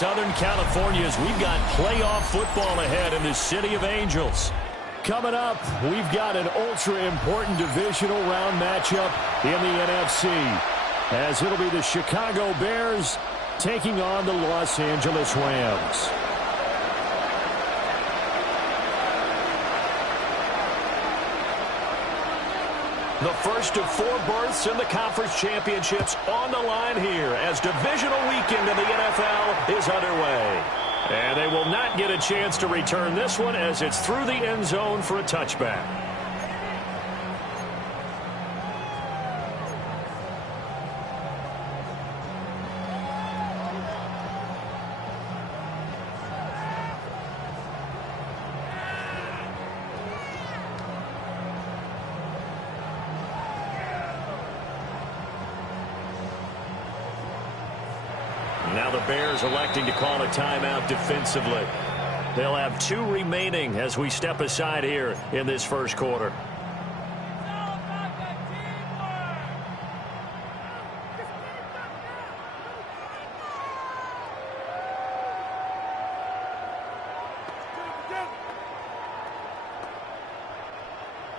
Southern California's, we've got playoff football ahead in the City of Angels. Coming up, we've got an ultra-important divisional round matchup in the NFC, as it'll be the Chicago Bears taking on the Los Angeles Rams. The first of 4 berths in the conference championships on the line here as divisional weekend in the NFL is underway. And they will not get a chance to return this one as it's through the end zone for a touchback. Now the Bears electing to call a timeout defensively. They'll have 2 remaining as we step aside here in this first quarter.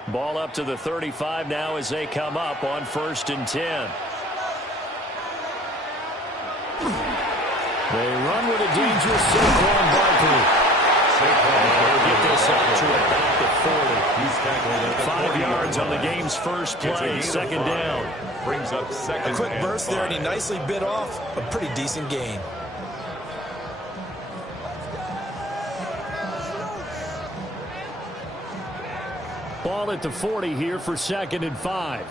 Ball up to the 35 now as they come up on 1st and 10. They run with a dangerous Saquon Barkley. They'll get this up to about the 40. 5 yards on the game's first play, 2nd down. Brings up second. A quick burst there, and he nicely bit off a pretty decent gain. Ball at the 40 here for 2nd and 5.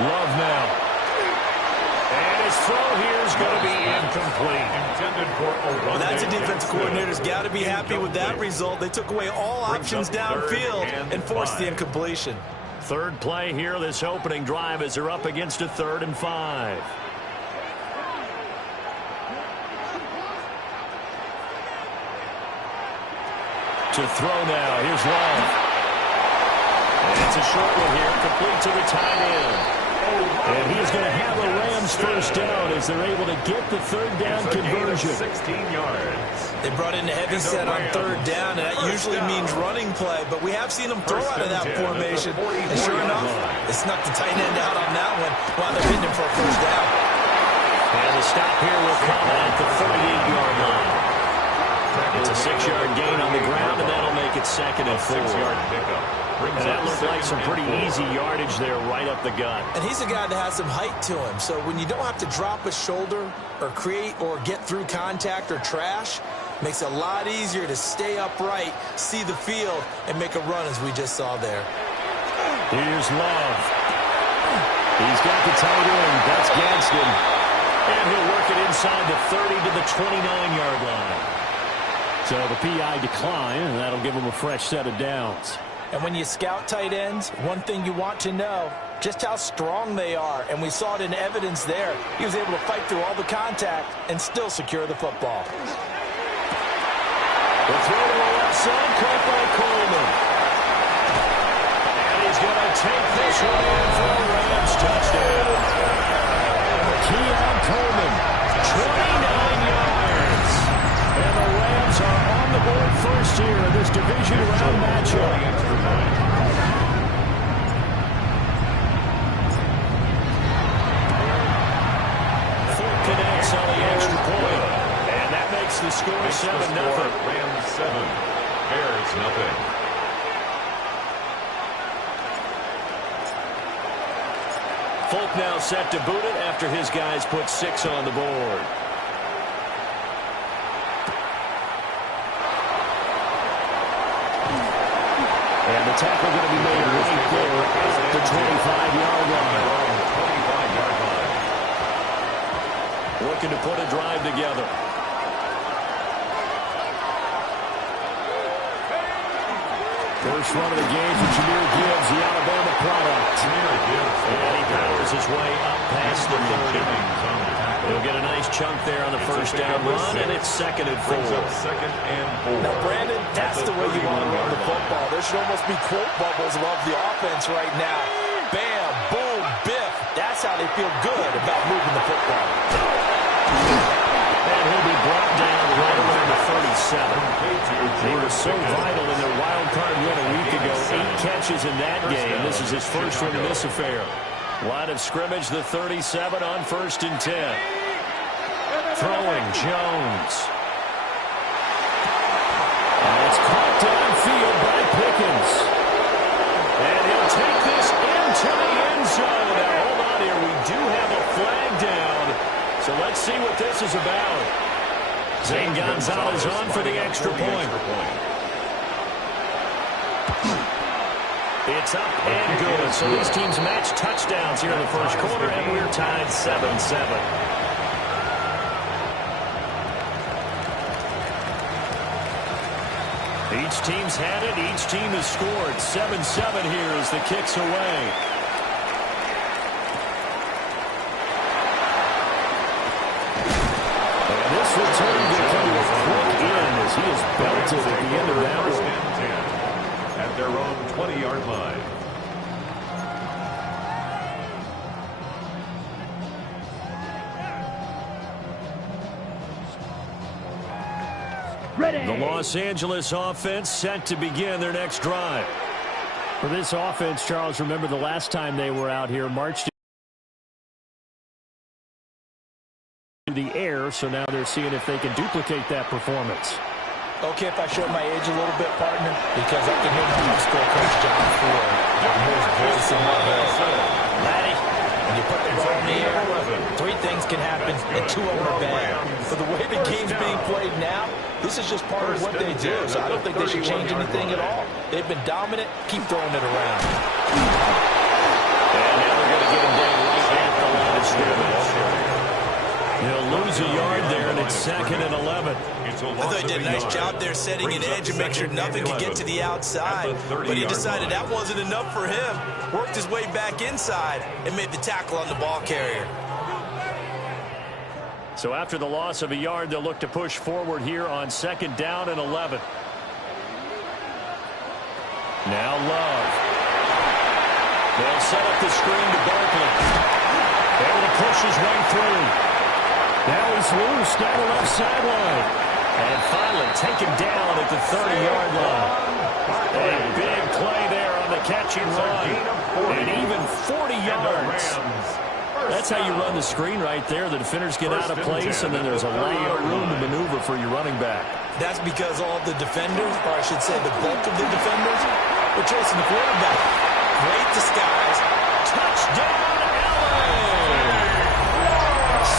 Love now. And his throw here is going to be incomplete. Well, that's a defense coordinator's got to be happy with that result. They took away all options downfield and forced the incompletion. 3rd play here this opening drive as they're up against a 3rd and 5. To throw now. Here's Love. And it's a short one here, complete to the tight end. And he's going to have a Rams first down as they're able to get the 3rd down conversion. 16 yards. They brought in a heavy set on 3rd down, and that usually means running play, but we have seen them throw out of that formation. And sure enough, they snuck the tight end out on that one while they're hitting him for a first down. And the stop here will come at the 48-yard line. It's a 6-yard gain on the ground, and that'll make it 2nd and 4. 6-yard pickup. And that looked like some pretty easy yardage there right up the gut. And he's a guy that has some height to him, so when you don't have to drop a shoulder or create or get through contact or trash, makes it a lot easier to stay upright, see the field, and make a run as we just saw there. Here's Love. He's got the tight end. That's Gadsden. And he'll work it inside the 30 to the 29-yard line. So the PI decline, and that'll give him a fresh set of downs. And when you scout tight ends, one thing you want to know, just how strong they are. And we saw it in evidence there. He was able to fight through all the contact and still secure the football. The throw to the left side, caught by Coleman. And he's going to take this one in for a Rams touchdown. Keon Coleman, 29 yards. And the Rams are on the board first here in this division round matchup. Connects on the extra point. And that makes the score 7-0. Rams 7, Bears nothing. Folk now set to boot it after his guys put 6 on the board. And the tackle going to be made right there at the 25-yard line. Looking to put a drive together. First run of the game for Jahmyr Gibbs, the Alabama product. And he powers his way up past the 30. He'll get a nice chunk there on the first down run, and it's 2nd and 4. Now, Brandon, that's the way you want to run the football. There should almost be quote bubbles above the offense right now. Bam, boom, biff. That's that's how they feel good about moving the football. And he'll be brought down right around the 37. He was so vital in their wild card win a week ago. 8 catches in that game. This is his first one in this affair. Line of scrimmage, the 37 on 1st and 10. Throwing Jones. And it's caught downfield by Pickens. And he'll take this into the end zone. Now, hold on here. We do have a flag down. So let's see what this is about. Zane Gonzalez on for the extra point. It's up and good. So these teams match touchdowns here in the first quarter, and we're tied 7-7. Each team's had it. Each team has scored. 7-7 here as the kick's away. And this return will come to a quick end as he is belted at the end of that one. At their own 20-yard line. The Los Angeles offense set to begin their next drive. For this offense, Charles, remember the last time they were out here, marched to the air, so now they're seeing if they can duplicate that performance. Okay, if I show my age a little bit, partner, because I can hear my high school coach, John Ford, his voice in my head. Laddie, when you put the ball in the air, 3 things can happen, and 2 of them are bad. But the way the game's being played now, this is just part of what they do, so I don't think they should change anything at all. They've been dominant. Keep throwing it around. And now they're going to get him down right at the line of scrimmage. He'll lose a yard there, and it's 2nd and 11. I thought he did a nice job there setting an edge and make sure nothing could get to the outside. But he decided that wasn't enough for him. Worked his way back inside and made the tackle on the ball carrier. So after the loss of a yard, they'll look to push forward here on 2nd down and 11. Now Love. They'll set up the screen to Barkley. Able to push his way through. Now he's loose down the left sideline. And finally taken down at the 30-yard line. A big play there on the catch and run. And even 40 yards. That's how you run the screen right there. The defenders get out of place, and then there's a lot of room to maneuver for your running back. That's because all the defenders, or I should say the bulk of the defenders, are chasing the quarterback. Great disguise. Touchdown, LA!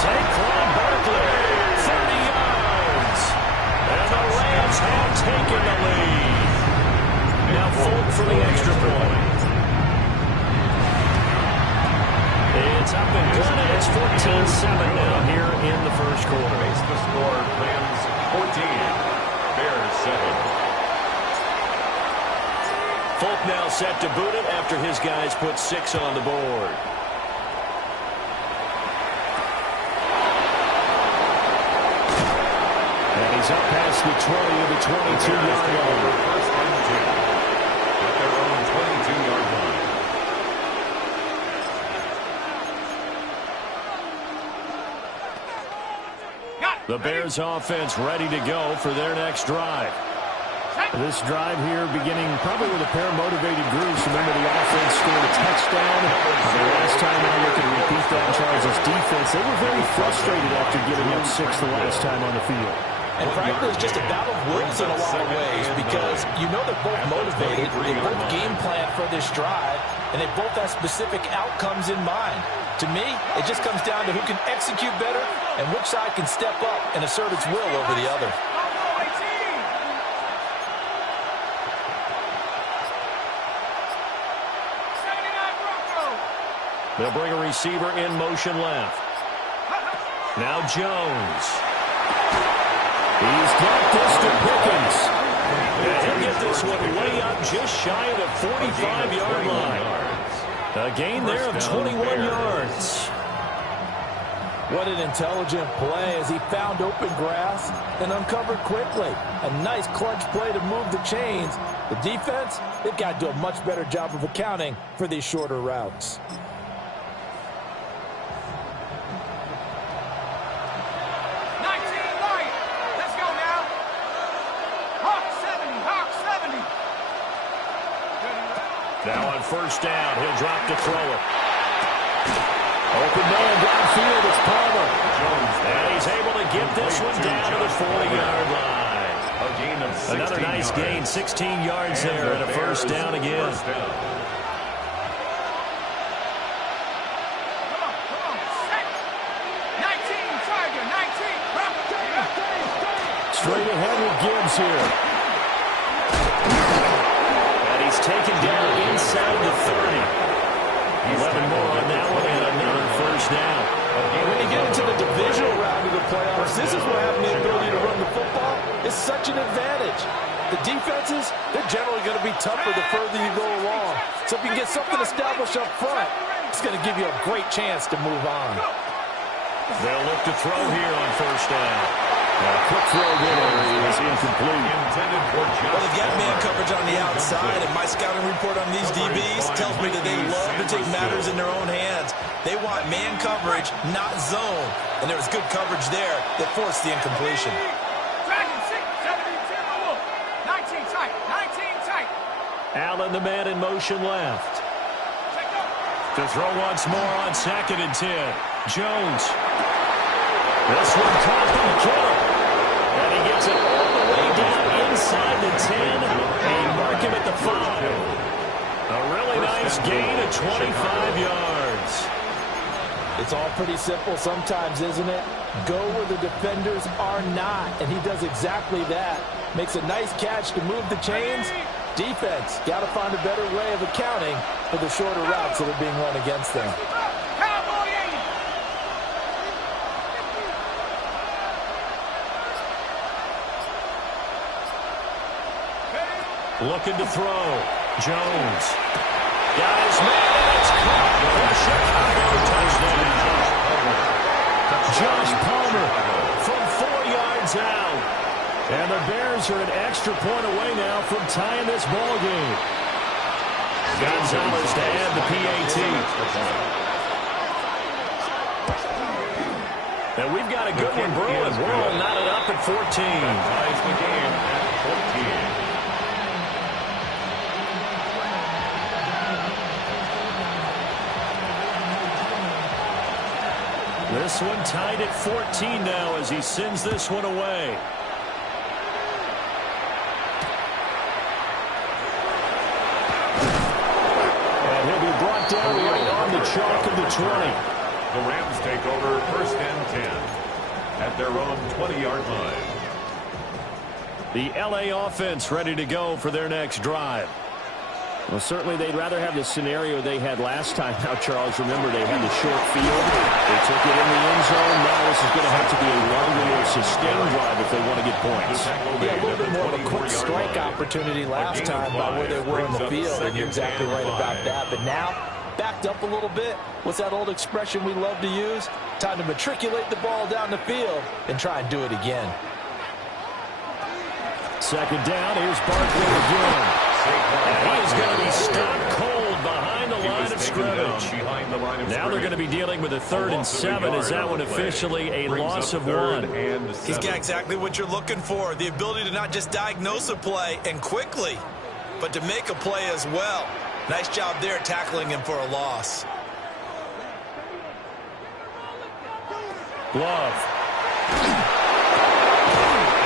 Saquon Barkley, 30 yards. And the Rams have taken the lead. Now Folk for the extra point. It's up and good, and it's 14-7 now here in the first quarter. Base the score, Rams 14, Bears 7. Folk now set to boot it after his guys put 6 on the board. And he's up past the 20 of the 22-yard line. First and 10 at their own 22-yard line. The Bears offense ready to go for their next drive. This drive here beginning probably with a pair of motivated groups. Remember, the offense scored a touchdown. The last time I look at repeat that, Charles' defense, they were very frustrated after giving up 6 the last time on the field. And frankly, it's just a battle of wills in a lot of ways because you know they're both motivated, they both game plan for this drive, and they both have specific outcomes in mind. To me, it just comes down to who can execute better and which side can step up and assert its will over the other. They'll bring a receiver in motion left. Now Jones. He's got this to Pickens. And he'll get this one way up just shy of the 45-yard line. A gain there of 21 yards. What an intelligent play as he found open grass and uncovered quickly. A nice clutch play to move the chains. The defense, they've got to do a much better job of accounting for these shorter routes. Now on first down, he'll drop to throw it. Open man downfield, it's Palmer. And he's able to get this one down to the 40-yard line. Another nice gain, 16 yards there, and a first down again. Straight ahead with Gibbs here. And he's taken down inside the 30. 11 more on that one and another first down. And when you get into the divisional round of the playoffs, this is what having the ability to run the football is such an advantage. The defenses, they're generally going to be tougher the further you go along. So if you can get something established up front, it's going to give you a great chance to move on. They'll look to throw here on first down. Quick throw there is incomplete. Well, they've got man coverage on the outside, and my scouting report on these DBs tells me that they love to take matters in their own hands. They want man coverage, not zone. And there was good coverage there that forced the incompletion. Allen, the man in motion left. To throw once more on 2nd and 10. Jones. This one caught him kill. And he gets it all the way down inside the 10. And mark him at the 5. A really nice gain of 25 yards. It's all pretty simple sometimes, isn't it? Go where the defenders are not. And he does exactly that. Makes a nice catch to move the chains. Defense, got to find a better way of accounting for the shorter routes that are being run against them. Looking to throw. Jones. Got his man, and it's caught for a Chicago touchdown. Josh Palmer from 4 yards out. And the Bears are an extra point away now from tying this ball game. Gonzalez to add the PAT. And we've got a good one brewing. We're all knotted up at 14. Ties the game at 14. This one tied at 14 now as he sends this one away. And he'll be brought down right on the chalk of the 20. The Rams take over 1st and 10 at their own 20-yard line. The LA offense ready to go for their next drive. Well, certainly they'd rather have the scenario they had last time. Now, Charles, remember, they had the short field. They took it in the end zone. Now this is going to have to be a longer, more sustained drive if they want to get points. Yeah, a little bit more of a quick strike opportunity last time by where they were in the field, and you're exactly right about that. But now, backed up a little bit. What's that old expression we love to use? Time to matriculate the ball down the field and try and do it again. 2nd down, here's Barkley again. And he is going to be stopped cold behind the line of scrimmage. Now they're going to be dealing with a 3rd and 7. Is that one officially a loss of 1? He's got exactly what you're looking for. The ability to not just diagnose a play and quickly, but to make a play as well. Nice job there tackling him for a loss. Glove.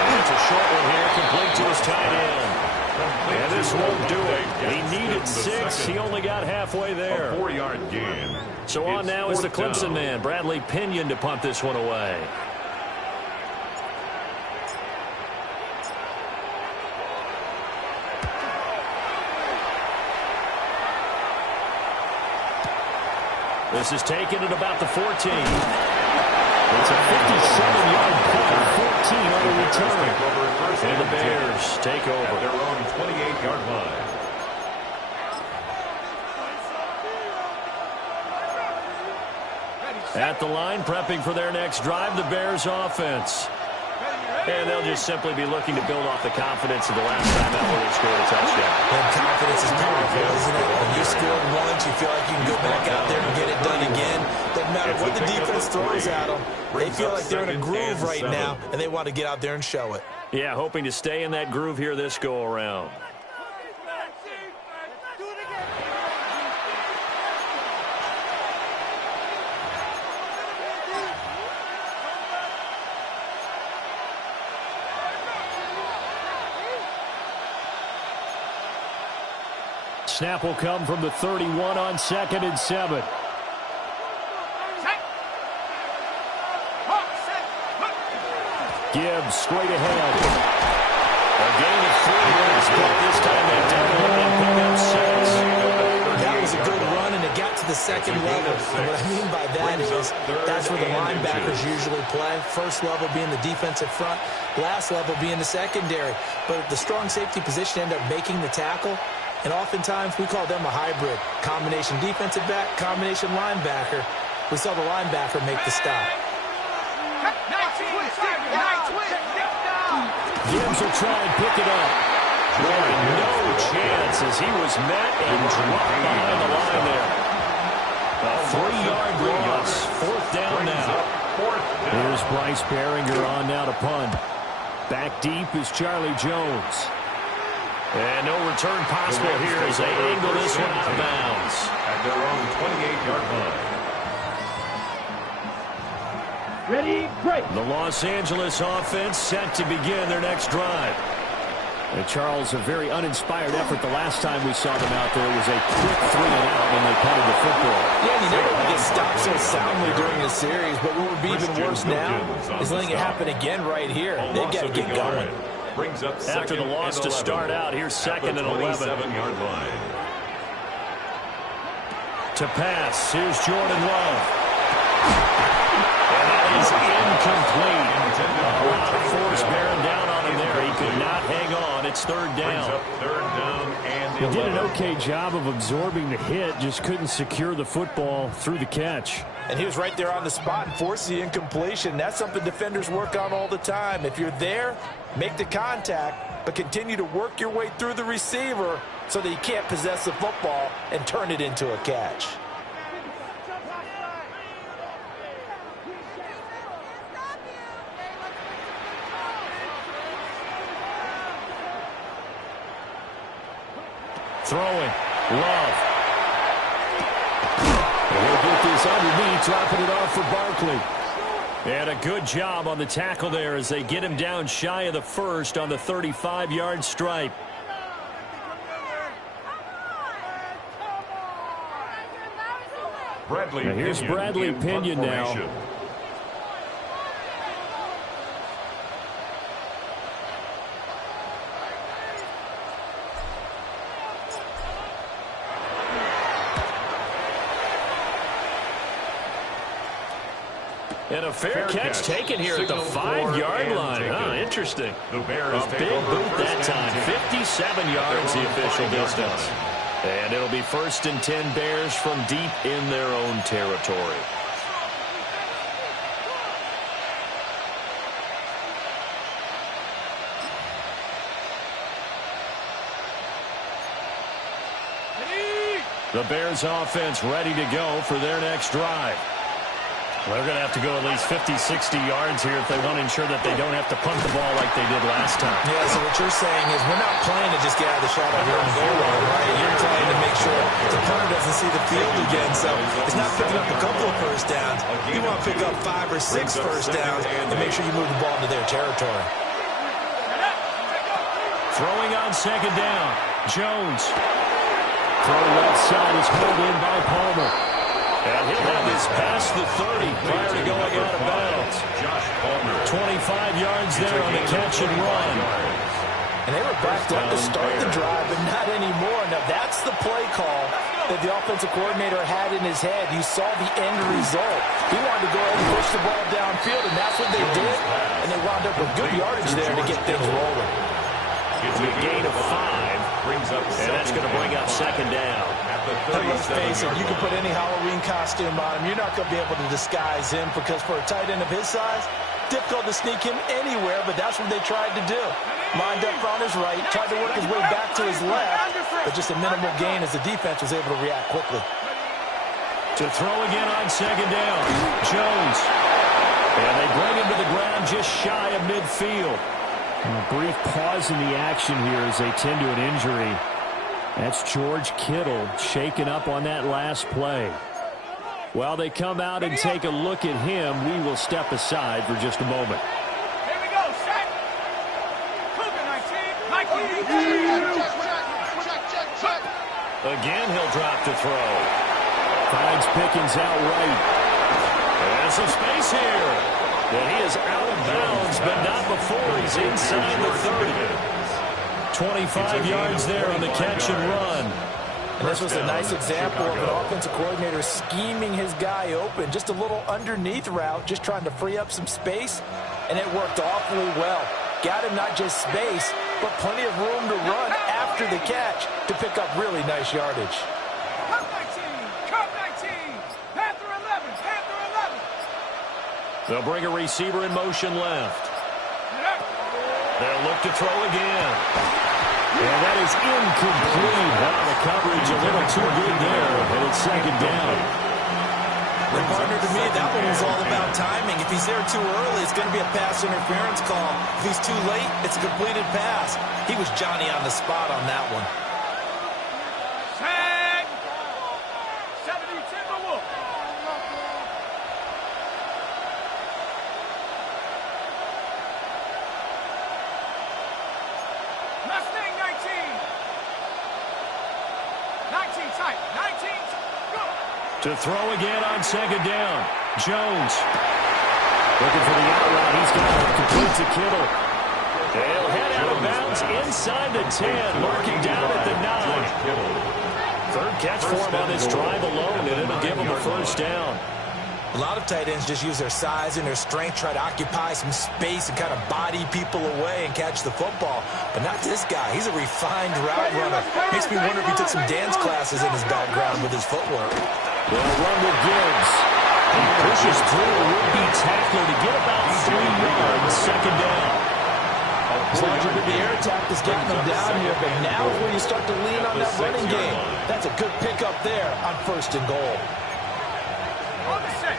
And it's a short one here, complete to his tight end. And this won't do it. He needed 6. He only got halfway there. A 4-yard gain. So on now is the Clemson man, Bradley Pinion, to punt this one away. This is taken at about the 14. It's a 57-yard punt, 14 on the return. And the Bears take over at their own 28-yard line. At the line, prepping for their next drive, the Bears offense. And they'll just simply be looking to build off the confidence of the last time out where they scored a touchdown. And confidence is powerful, isn't it? When you scored once, you feel like you can go back out there and get it done again. Doesn't matter what the defense throws at them. They feel like they're in a groove right now, and they want to get out there and show it. Yeah, hoping to stay in that groove here this go-around. snap will come from the 31 on 2nd and 7. Gibbs straight ahead. A gain of 3 yards, but this time they double it and pick up 6. That was a good run, and it got to the second level. And what I mean by that is that's where the linebackers usually play. First level being the defensive front, last level being the secondary. But the strong safety position ended up making the tackle, and oftentimes we call them a hybrid. Combination defensive back, combination linebacker. We saw the linebacker make the stop. Gibbs will try and pick it up. Boy, no chance as he was met and dropped behind the line there. A 3-yard loss. 4th down now. Here's Bryce Behringer on now to punt. Back deep is Charlie Jones. And no return possible here as they angle this one out of bounds. At their own 28-yard line. Ready, break. The Los Angeles offense set to begin their next drive. And Charles, a very uninspired effort the last time we saw them out there. It was a quick 3 and out when they punted the football. Yeah, you never want to get stopped so soundly during the series, but what would be even worse now is letting it happen again right here. They've got to get going. Brings up after the loss to start out, here's 2nd and 11. 27-yard line. To pass, here's Jordan Love. And that is incomplete. A lot of force bearing down on him there. He could not hang on. It's 3rd down. He did an okay job of absorbing the hit, just couldn't secure the football through the catch. And he was right there on the spot and forced the incompletion. That's something defenders work on all the time. If you're there, make the contact, but continue to work your way through the receiver so that you can't possess the football and turn it into a catch. Throwing. Love. And he'll get this underneath, dropping it off for Barkley. And a good job on the tackle there as they get him down shy of the first on the 35-yard stripe. Bradley now here's Bradley Pinion now. And a fair catch taken here at the 5-yard line. Interesting. The Bears a big boot that time. 57 yards the official distance. And it'll be 1st and 10 Bears from deep in their own territory. The Bears offense ready to go for their next drive. They're going to have to go at least 50, 60 yards here if they want to ensure that they don't have to punt the ball like they did last time. Yeah, so what you're saying is we're not playing to just get out of the shadow here and goal line, right? You're trying to make sure the punter doesn't see the field again. So it's not picking up a couple of first downs. You want to pick up 5 or 6 first downs and make sure you move the ball into their territory. Throwing on 2nd down. Jones. Throw left side is pulled in by Palmer. And he'll have this past the 30 prior to going out of bounds. 25 yards there on the catch and run. And they were backed up to start the drive, but not anymore. Now, that's the play call that the offensive coordinator had in his head. You saw the end result. He wanted to go ahead and push the ball downfield, and that's what they did. And they wound up with good yardage there to get things rolling. It's a gain of 5. And that's going to bring up 2nd down. And let's face it, you can put any Halloween costume on him. You're not going to be able to disguise him because for a tight end of his size, difficult to sneak him anywhere, but that's what they tried to do. Lined up on his right, tried to work his way back to his left, but just a minimal gain as the defense was able to react quickly. To throw again on 2nd down, Jones. And they bring him to the ground just shy of midfield. And a brief pause in the action here as they tend to an injury. That's George Kittle shaken up on that last play. While they come out and take a look at him, we will step aside for just a moment. Here we go, set. Cougar 19. Check. Again, he'll drop to throw. Finds Pickens out right. And some space here. And he is out of bounds, but not before he's inside the 30. 25 yards there on the catch and run. And this was a nice example of an offensive coordinator scheming his guy open. Just a little underneath route, just trying to free up some space, and it worked awfully well. Got him not just space, but plenty of room to run after the catch to pick up really nice yardage. Cut 19, cut 19, Panther 11, Panther 11. They'll bring a receiver in motion left. They'll look to throw again. And that is incomplete. Wow, the coverage a little too good there, and it's second down. And partner, to me, that one was all about timing. If he's there too early, it's going to be a pass interference call. If he's too late, it's a completed pass. He was Johnny on the spot on that one. Tag. 70 Timberwolf. Mustang 19. 19 tight. 19. Go. To throw again on second down. Jones. Looking for the out route. He's got it. Complete to Kittle. They'll head out of bounds inside the 10. Marking down at the 9. Third catch for him on this drive alone, and it'll give him a first down. A lot of tight ends just use their size and their strength, try to occupy some space and kind of body people away and catch the football. But not this guy. He's a refined route runner. Makes me wonder if he took some dance classes in his background with his footwork. They'll run with Gibbs. He pushes through a would-be tackler to get about 3 yards. Second down. It's largely been the air attack that's getting them down here, but now is where you start to lean on that running game. That's a good pickup there on first and goal.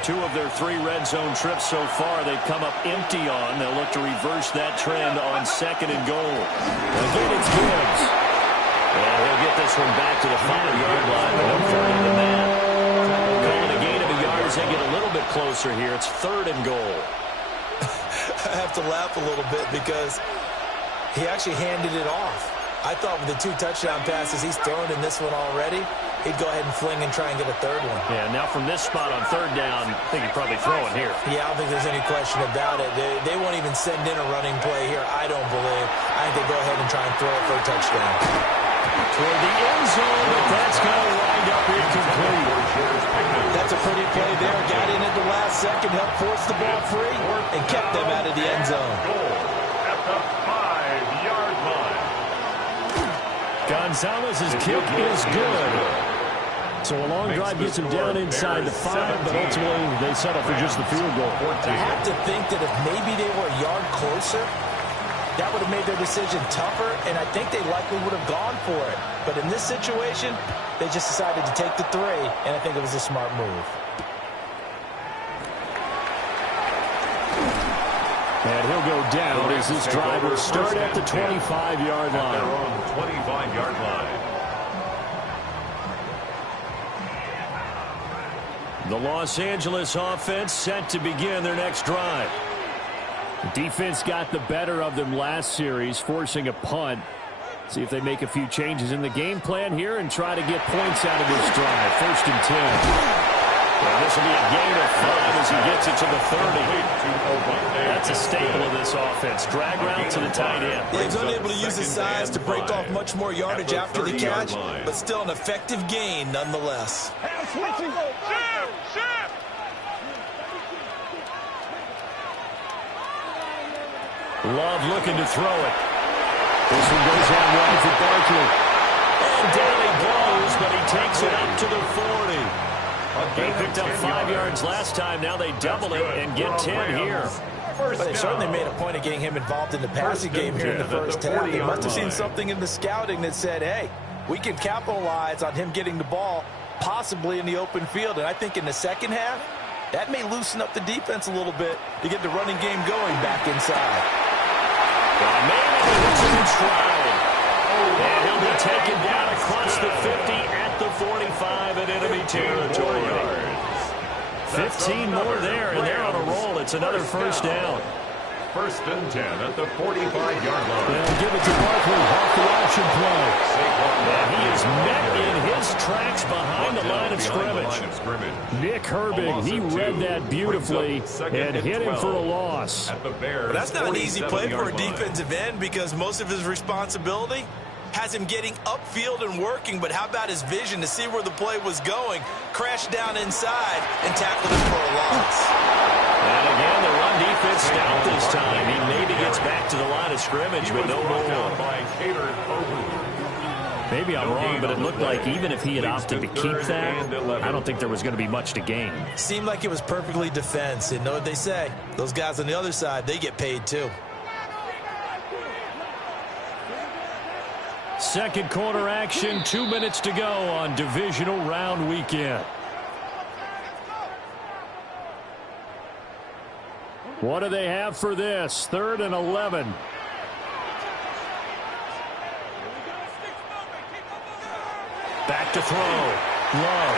2 of their 3 red zone trips so far they've come up empty on. They'll look to reverse that trend on second and goal. Again, it's Gibbs. And he'll get this one back to the 5-yard line. No further than that. Calling a gain of a yard as they get a little bit closer here. It's third and goal. I have to laugh a little bit because he actually handed it off. I thought with the 2 touchdown passes he's thrown in this one already, he'd go ahead and fling and try and get a third one. Yeah, now from this spot on third down, I think he'd probably throw it here. Yeah, I don't think there's any question about it. They won't even send in a running play here, I don't believe. I think they go ahead and try and throw it for a touchdown. Toward the end zone, but that's going to wind up incomplete. That's a pretty play there. Got in at the last second, helped force the ball free, and kept them out of the end zone. At the 5-yard line. Gonzalez's kick is good. So a long drive gets him down inside the 5, but ultimately they settle for just the field goal. I have to think that if maybe they were a yard closer, that would have made their decision tougher, and I think they likely would have gone for it. But in this situation, they just decided to take the 3, and I think it was a smart move. And he'll go down as this drive will start at the 25-yard line. Their own 25-yard line. The Los Angeles offense set to begin their next drive. The defense got the better of them last series, forcing a punt. See if they make a few changes in the game plan here and try to get points out of this drive. First and 10. Well, this will be a gain of 5 as he gets it to the 30. That's a staple of this offense. Drag route to the tight end. Yeah, he's unable to use his size to break off much more yardage after the catch, but still an effective gain nonetheless. Love looking to throw it. This one goes out wide for Barkley. And down he goes, but he takes it up to the 40. He picked up 5 yards last time. Now they double it and get 10 here. But they certainly made a point of getting him involved in the passing game here in the first half. They must have seen something in the scouting that said, hey, we can capitalize on him getting the ball possibly in the open field. And I think in the second half, that may loosen up the defense a little bit to get the running game going back inside. Well, maybe it's in stride. And he'll be taken down across the 50 at the 45 at enemy territory. 15 more there, and they're on a roll. It's another first down. first and 10 at the 45-yard line. They'll give it to Barkley off the option play. And he is met in his tracks behind the line of scrimmage. Nick Herbig, he read that beautifully and hit him for a loss. Well, that's not an easy play for a defensive end because most of his responsibility has him getting upfield and working, but how about his vision to see where the play was going, crashed down inside, and tackled him for a loss. And again, the run defense stout this time. He maybe gets back to the line of scrimmage, but no more. Maybe I'm wrong, but it looked like even if he had opted to keep that, I don't think there was going to be much to gain. Seemed like it was perfectly defense. You know what they say? Those guys on the other side, they get paid too. Second quarter action, 2 minutes to go on divisional round weekend. What do they have for this? 3rd and 11. Back to throw. Low.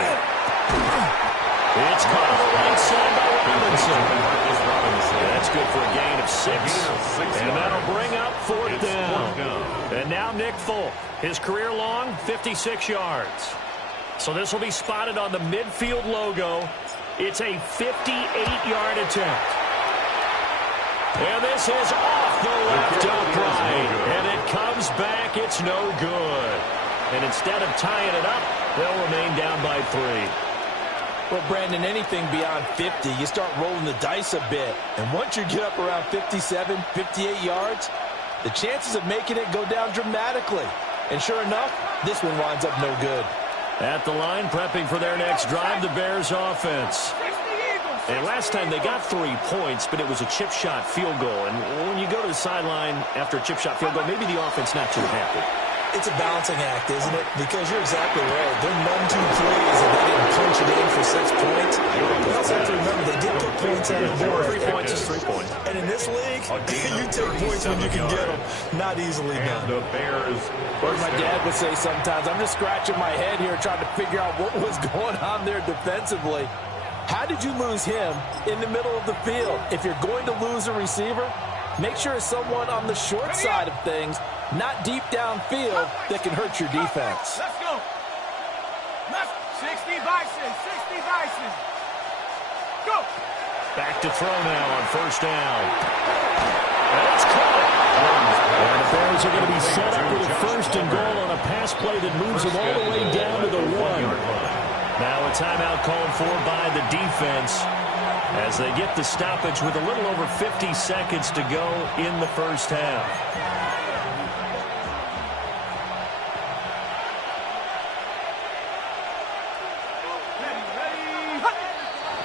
It's caught on the right side by Robinson. That's good for a gain of 6. And that'll bring up 4th down. And now Nick Folk. His career long, 56 yards. So this will be spotted on the midfield logo. It's a 58-yard attempt. And this is off the left upright. And it comes back. It's no good. And instead of tying it up, they'll remain down by 3. Well, Brandon, anything beyond 50, you start rolling the dice a bit. And once you get up around 57, 58 yards, the chances of making it go down dramatically. And sure enough, this one winds up no good. At the line, prepping for their next drive, the Bears offense. And last time they got 3 points, but it was a chip shot field goal. And when you go to the sideline after a chip shot field goal, maybe the offense not too happy. It's a balancing act, isn't it? Because you're exactly right. They're 1, 2 threes, and they didn't punch it in for 6 points. You also have to remember they did put points on the board. 3 points is 3 points. And in this league, you take points when you can get them. Not easily done. The Bears. Or my dad would say sometimes, I'm just scratching my head here trying to figure out what was going on there defensively. How did you lose him in the middle of the field? If you're going to lose a receiver, make sure it's someone on the short side of things, not deep downfield, that can hurt your defense. Let's go. 60 Bison, 60 Bison. Go. Back to throw now on 1st down. And it's caught. And the Bears are going to be set up with a 1st and goal on a pass play that moves them all the way down to the 1. Now a timeout called for by the defense as they get the stoppage with a little over 50 seconds to go in the first half.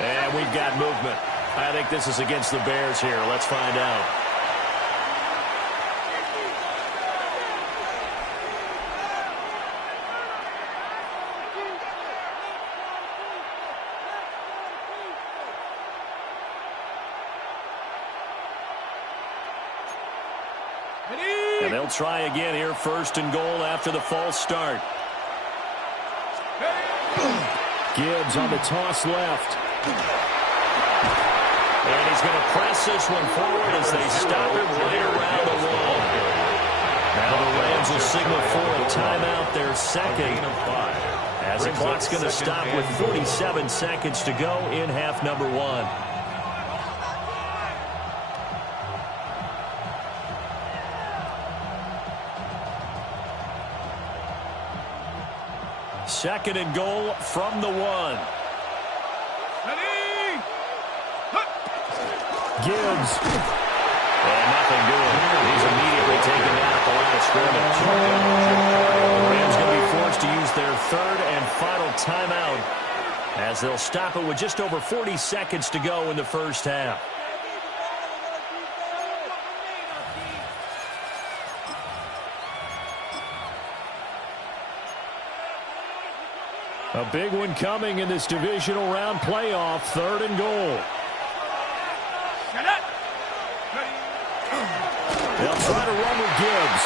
And we've got movement. I think this is against the Bears here. Let's find out. And they'll try again here, 1st and goal after the false start. Gibbs on the toss left. And he's going to press this one forward as they stop it right around the wall. Now the Rams will signal for a timeout, their 2nd. As the clock's going to stop with 47 seconds to go in half number 1. Second and goal from the 1. Gibbs. And nothing doing. He's immediately taken down at the line of scrimmage. The Rams going to be forced to use their 3rd and final timeout as they'll stop it with just over 40 seconds to go in the first half. A big one coming in this divisional round playoff, 3rd and goal. They'll try to run with Gibbs.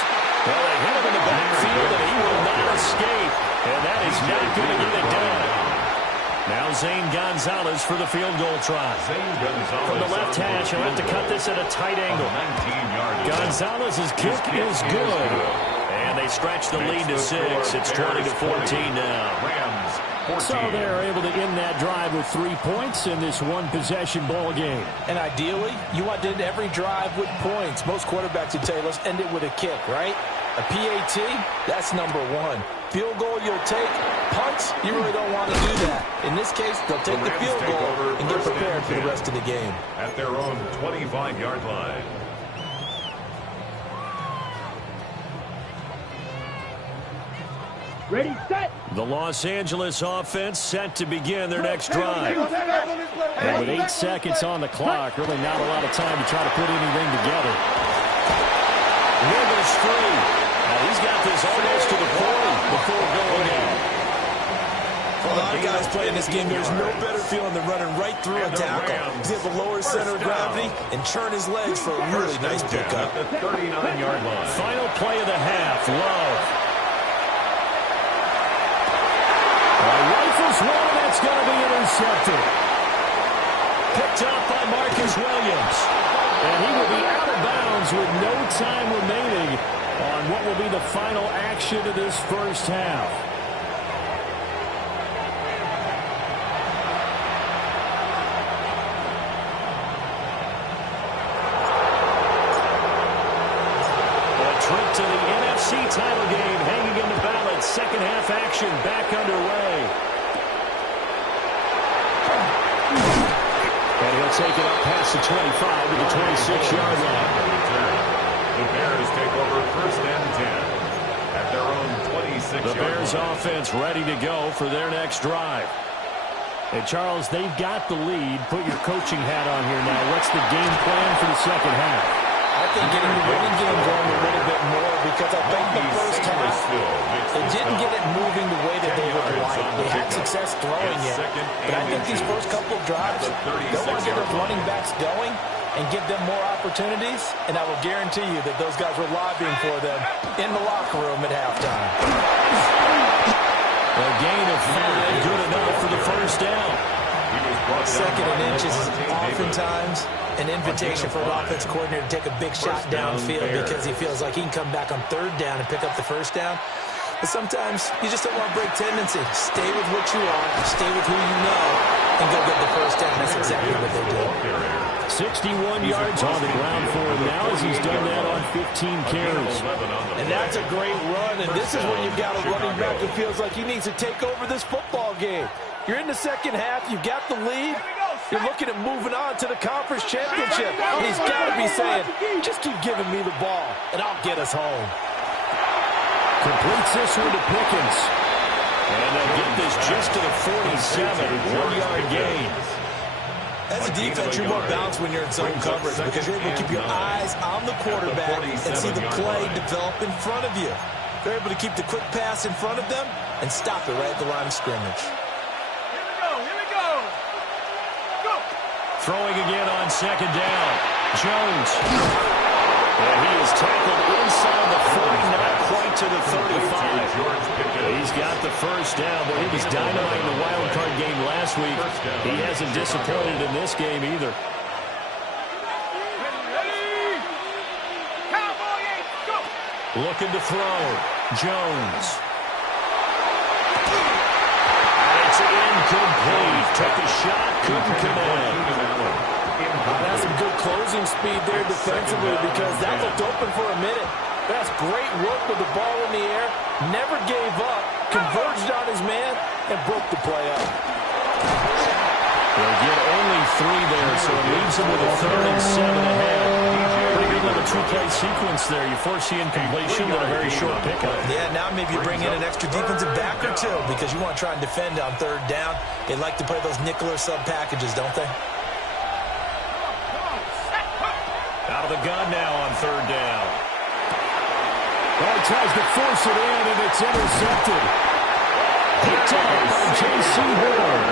Well, they hit him in the backfield, and he will not escape. And that is not going to get it done. Now Zane Gonzalez for the field goal try. From the left hash, he'll have to cut this at a tight angle. Gonzalez's kick is good. And they stretch the lead to 6. It's 20-14 now. So they're able to end that drive with 3 points in this one-possession ball game. And ideally, you want to end every drive with points. Most quarterbacks would tell you, let's end it with a kick, right? A PAT, that's number 1. Field goal you'll take. Punts, you really don't want to do that. In this case, they'll take the field goal and get prepared for the rest of the game. At their own 25-yard line. Ready, set. The Los Angeles offense set to begin their next drive. And with 8 seconds on the clock, really not a lot of time to try to put anything together. Wiggles free. Now he's got this almost to the 40 before going in. For a lot of guys playing this game, there's no better feeling than running right through a tackle. He's able to lower center of gravity and churn his legs for a really nice pickup. At the 39-yard line. Final play of the half. Love. Rifles one, that's going to be intercepted. Picked up by Marcus Williams. And he will be out of bounds with no time remaining on what will be the final action of this first half. A trip to the NFC title game hanging in the balance. Second half action back underway. And he'll take it up past the 25 to the 26-yard line. The Bears take over first and 10 at their own 26-yard line. The Bears offense ready to go for their next drive. And Charles, they've got the lead. Put your coaching hat on here now. What's the game plan for the second half? I think getting the running game going a little bit more because I think the first half, they didn't get it moving the way that they would like. They had success throwing it, but I think these first couple of drives, they want to get those running backs going and give them more opportunities, and I will guarantee you that those guys were lobbying for them in the locker room at halftime. A gain of 5, good enough for the first down. Second and inches is oftentimes an invitation for an offense coordinator to take a big shot downfield because he feels like he can come back on third down and pick up the first down. But sometimes you just don't want to break tendency. Stay with what you are, stay with who you know, and go get the first down. That's exactly what they did. 61 yards on the ground for him now as he's done that on 15 carries. And that's a great run, and this is when you've got a running back who feels like he needs to take over this football game. You're in the second half, you've got the lead, you're looking at moving on to the conference championship. And he's got to be saying, just keep giving me the ball, and I'll get us home. Completes this one to Pickens. And they'll get this just to the 47, 1-yard gain. As a defense, you're more balanced when you're in zone coverage because you're able to keep your eyes on the quarterback and see the play develop in front of you. They're able to keep the quick pass in front of them and stop it right at the line of scrimmage. Here we go. Go. Throwing again on second down. Jones. And he is tackled inside the 40, not quite to the 35. He's got the first down, but he was dynamite in the wild card game last week. He hasn't disappointed in this game either. Ready. Cowboy 8, go. Looking to throw. Jones. It's incomplete. Took a shot, couldn't connect. That's some good closing speed there defensively because that looked open for a minute. That's great work with the ball in the air. Never gave up, converged on his man, and broke the play up. They'll get only 3 there, so it leaves them with a 3rd and 7 ahead. Pretty good little 2-play sequence there. You force the incompletion, then a very short pickup. Yeah, now maybe you bring in an extra defensive back or two because you want to try and defend on third down. They like to play those nickel or sub packages, don't they? Out of the gun now on third down. Well, he tries to force it in, and it's intercepted. Picked up by J.C. Horn.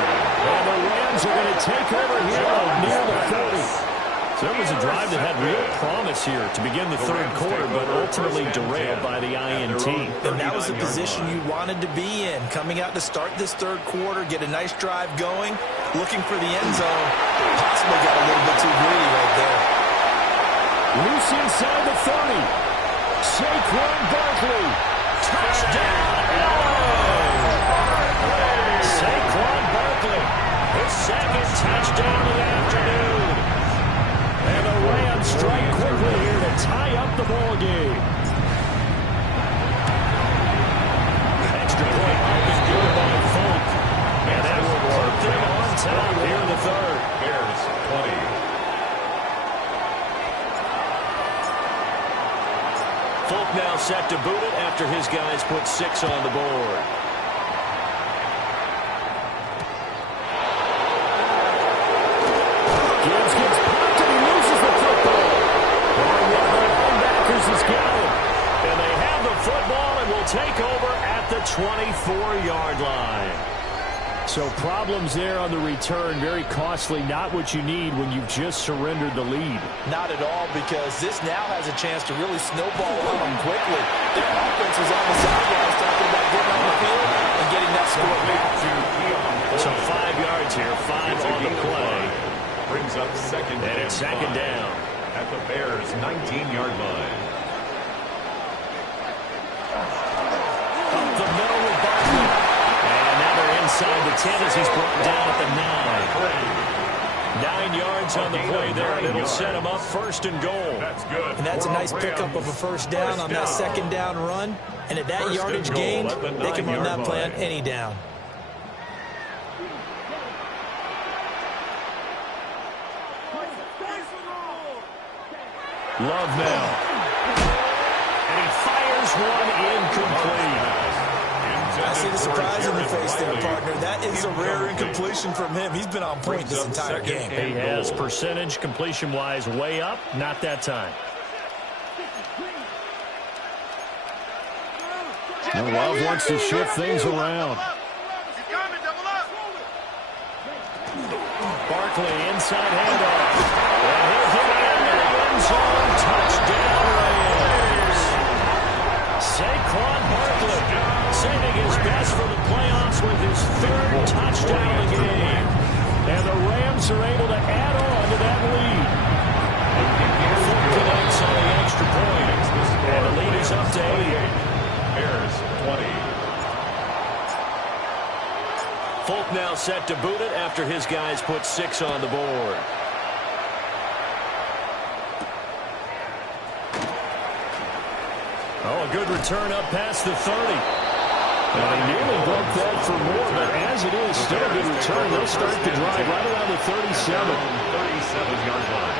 And the Rams are going to take over here near the 40. So it was a drive that had real promise here to begin the third quarter, but ultimately derailed by the INT. And that was the position you wanted to be in. Coming out to start this third quarter, get a nice drive going, looking for the end zone. Possibly got a little bit too greedy right there. Loose inside the 30. Saquon Barkley. Touchdown, LA! Saquon Barkley, his second touchdown of the afternoon. And the Rams strike quickly here to tie up the ball game. Extra point might be good by Folk. And that will put them on top here in the third. Bears 20. Folk now set to boot it after his guys put 6 on the board. Gibbs gets popped and he loses the football. And one of the linebackers has got him. And they have the football and will take over at the 24-yard line. So problems there on the return, very costly, not what you need when you've just surrendered the lead. Not at all, because this now has a chance to really snowball on them quickly. Their offense was on the sidelines talking about getting on the field and getting that score back. So 5 yards here, 5 on the play. Brings up second And it's second down. At the Bears' 19-yard line. Up the middle with Barkley. And now they're inside the 10 as he's brought down at the 9. 9 yards on the play there, and it'll set him up first and goal. That's good. And that's a nice pickup of a first down on that second down run. And at that yardage gained, they can run that play on any down. Love now. And he fires one incomplete. I see the surprise in your face there, partner. That is a rare incompletion from him. He's been on point this entire game. He has percentage completion-wise way up. Not that time. And Love wants to shift things around. Barkley inside handoff. And he'll get it into the end zone. Touchdown, Rams. Saquon Barkley saving his best for the playoffs with his third touchdown of the game. And the Rams are able to add on to that lead. Folk connects on the extra point. And the lead is up to 8. Bears 20. Folk now set to boot it after his guys put 6 on the board. Oh, a good return up past the 30. Well, they nearly broke that for more, but as it is, still a good return. They'll start the drive right around the 37. 37-yard line.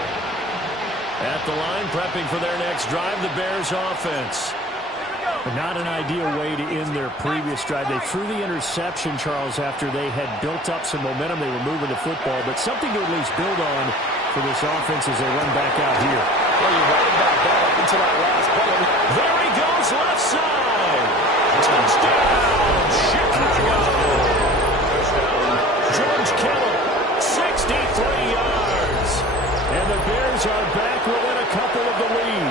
At the line, prepping for their next drive, the Bears offense. Not an ideal way to end their previous drive. They threw the interception, Charles, after they had built up some momentum. They were moving the football, but something to at least build on for this offense as they run back out here. Well, you're right about that up until that last play. There he goes, left side. Touchdown, Chicago. George Kittle, 63 yards. And the Bears are back within a couple of the lead.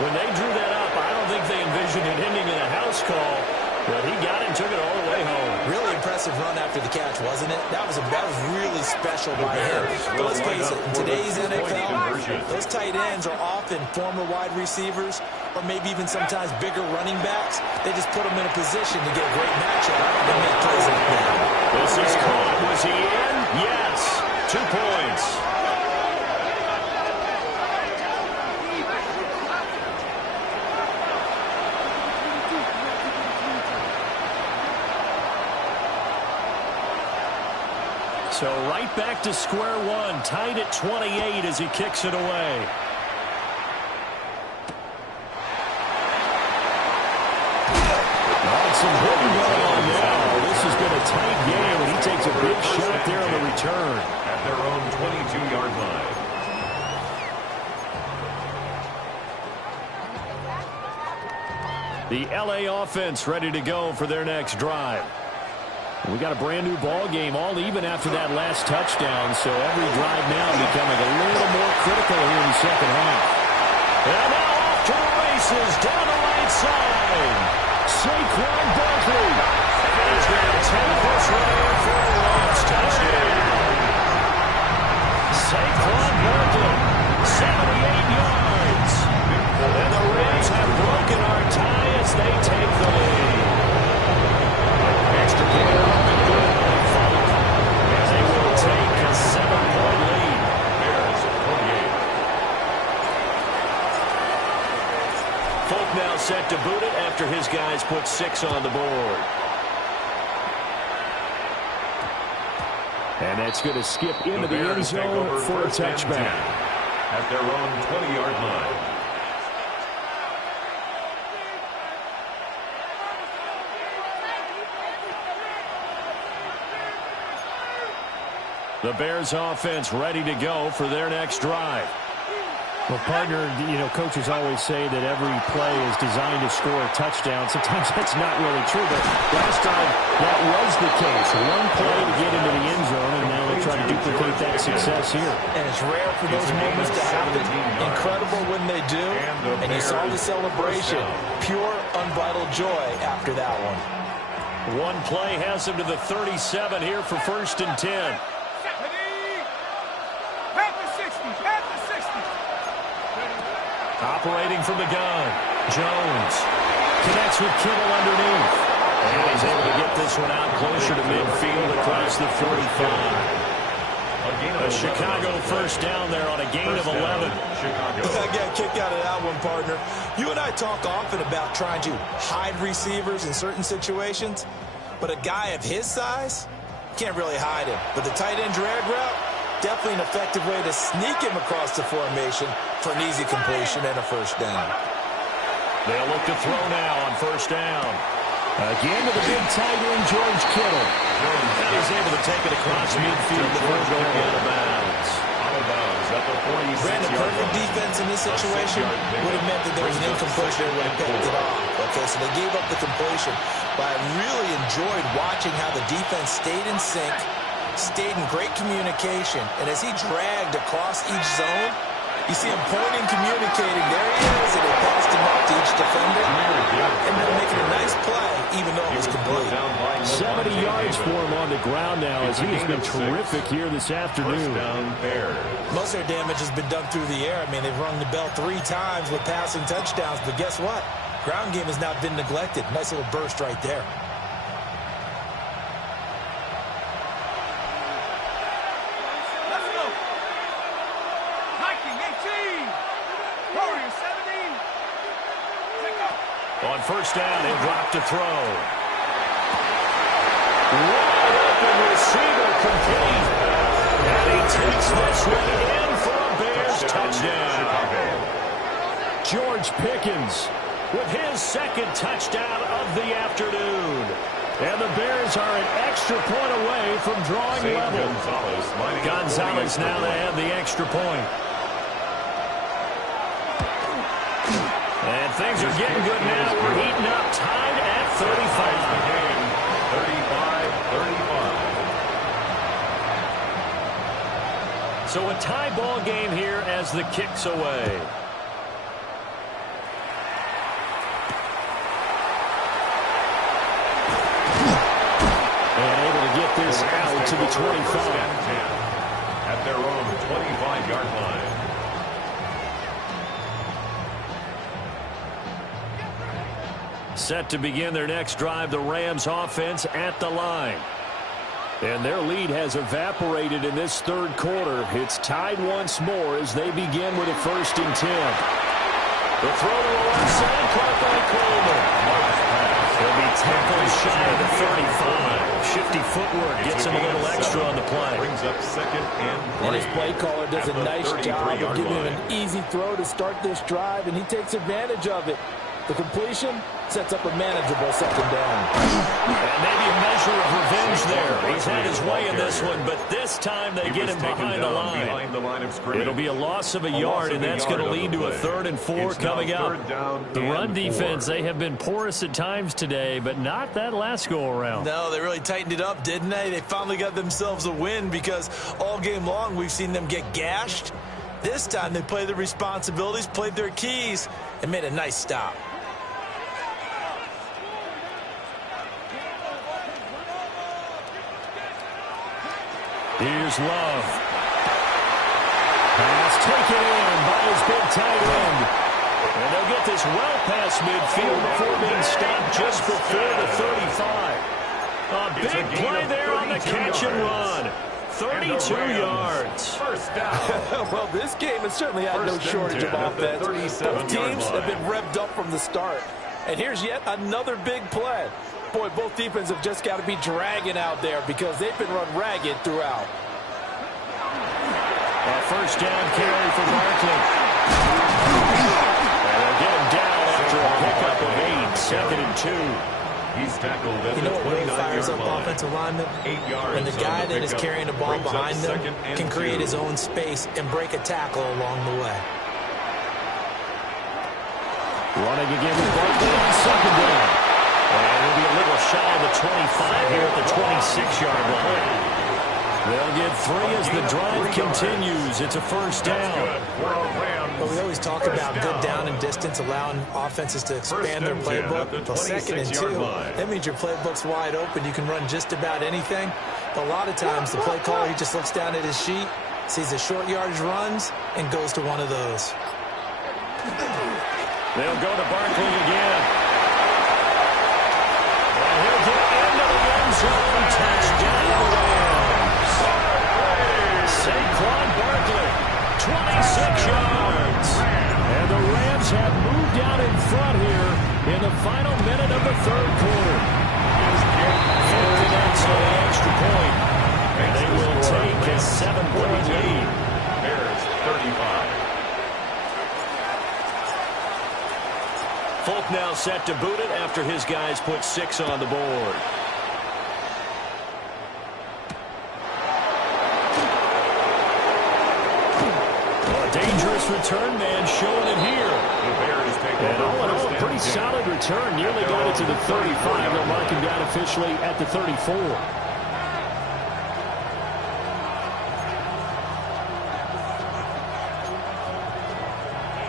When they drew that up, I don't think they envisioned it ending in a house call, but he got it and took it all the way home. Really impressive run after the catch, wasn't it? That was really special by him. But let's face it, in today's NFL, those tight ends are often former wide receivers or maybe even sometimes bigger running backs. They just put them in a position to get a great matchup and make plays like that. This is caught. Was he in? Yes. 2 points. So right back to square one, tied at 28 as he kicks it away. Some hitting going on now. This has been a tight game, and he takes a big shot there on the return. At their own 22-yard line. The L.A. offense ready to go for their next drive. We got a brand new ball game, all even after that last touchdown, so every drive now becoming a little critical here in the second half. And now off to the races down the right side. Saquon Barkley. And he's going to take this one in for a Rams touchdown. Saquon Barkley, 78 yards. And the Rams have broken our tie as they take the lead. Extra point up and good by Falk. And they will take a 7-point lead. Bears 48. Falk now set to boot it after his guys put 6 on the board. And that's going to skip into the end zone for a touchback. At their own 20-yard line. The Bears offense ready to go for their next drive. Well, partner, coaches always say that every play is designed to score a touchdown. Sometimes that's not really true, but last time that was the case. One play to get into the end zone, and now they try to duplicate that success here. And it's rare for those moments to happen. Incredible when they do. And you saw the celebration. Pure, unbridled joy after that one. One play has him to the 37 here for 1st and 10. Operating from the gun. Jones connects with Kittle underneath. And he's able to get this one out closer to midfield across the 45. A Chicago first down there on a gain of 11. I got kicked out of that one, partner. You and I talk often about trying to hide receivers in certain situations, but a guy of his size can't really hide him. But the tight end drag route, definitely an effective way to sneak him across the formation for an easy completion and a first down. They'll look to throw now on first down. Again to the big tight end, George Kittle. And he's able to take it across midfield before going out of bounds. Brandon, perfect defense in this situation would have meant that there was an incompletion that would have picked it off. Okay, so they gave up the completion. But I really enjoyed watching how the defense stayed in sync, stayed in great communication, and as he dragged across each zone, you see him pointing, communicating. There he is, and he passed him up to each defender, and then making a nice play, even though it was complete. 70 yards for him on the ground now, as he has been terrific here this afternoon. Most of their damage has been done through the air. I mean, they've rung the bell 3 times with passing touchdowns, but guess what? Ground game has not been neglected. Nice little burst right there. On first down, he'll drop to throw. Wide open receiver complete. And he takes this one in for a Bears touchdown. George Pickens with his 2nd touchdown of the afternoon. And the Bears are an extra point away from drawing level. Gonzalez now to have the extra point. And things are getting good now. We're heating up, tied at 35. So a tie ball game here as the kick's away. And able to get this out to the 25. At their own 25-yard line. Set to begin their next drive, the Rams offense at the line. And their lead has evaporated in this 3rd quarter. It's tied once more as they begin with a 1st and 10. The throw to the left side, caught by Coleman. He'll be tackled shy of the 35. Shifty footwork gets him a little extra on the play. Brings up 2nd and 3. And his play caller does a nice job of giving him an easy throw to start this drive, and he takes advantage of it. The completion sets up a manageable 2nd down. And maybe a measure of revenge there. He's had his way in this one, but this time they get him behind the line. It'll be a loss of a yard, and that's going to lead to a 3rd and 4 coming up. The run defense, they have been porous at times today, but not that last go-around. No, they really tightened it up, didn't they? They finally got themselves a win because all game long we've seen them get gashed This time they played their responsibilities, played their keys, and made a nice stop. Here's Love. Pass taken in by his big tight end. And they'll get this well past midfield before being stopped just before the 35. A big play there on the catch and run. 32 yards. First down. Well, this game has certainly had no shortage of offense. Both teams have been revved up from the start. And here's yet another big play. Boy, both defenses have just got to be dragging out there because they've been run ragged throughout. A first down carry for Barkley. And they'll get him down after a pickup of 8, 2nd and 2. He's tackled at You know what really fires up line. offensive linemen? 8 yards. When the guy that is carrying the ball behind them can create 2. his own space and break a tackle along the way. Running again with Barkley on 2nd down. And it'll be a little shy of the 25 here at the 26-yard line. They'll get 3 as the drive continues. It's a first down. But we always talk about good down and distance, allowing offenses to expand their playbook. Well, 2nd and 2, that means your playbook's wide open. You can run just about anything. But a lot of times, the play caller, he just looks down at his sheet, sees the short yardage runs, and goes to one of those. They'll go to Barkley again. And he'll get into the end zone. Touchdown. Saquon Barkley, 26 yards. And the Rams have moved out in front here in the final minute of the 3rd quarter. 50 minutes on the extra point. And they will take a 7-point lead. Bears 35. Folk now set to boot it after his guys put 6 on the board. Dangerous return man showing it here. And all in all, a pretty solid return. Nearly got it to the 35. They'll mark him down officially at the 34.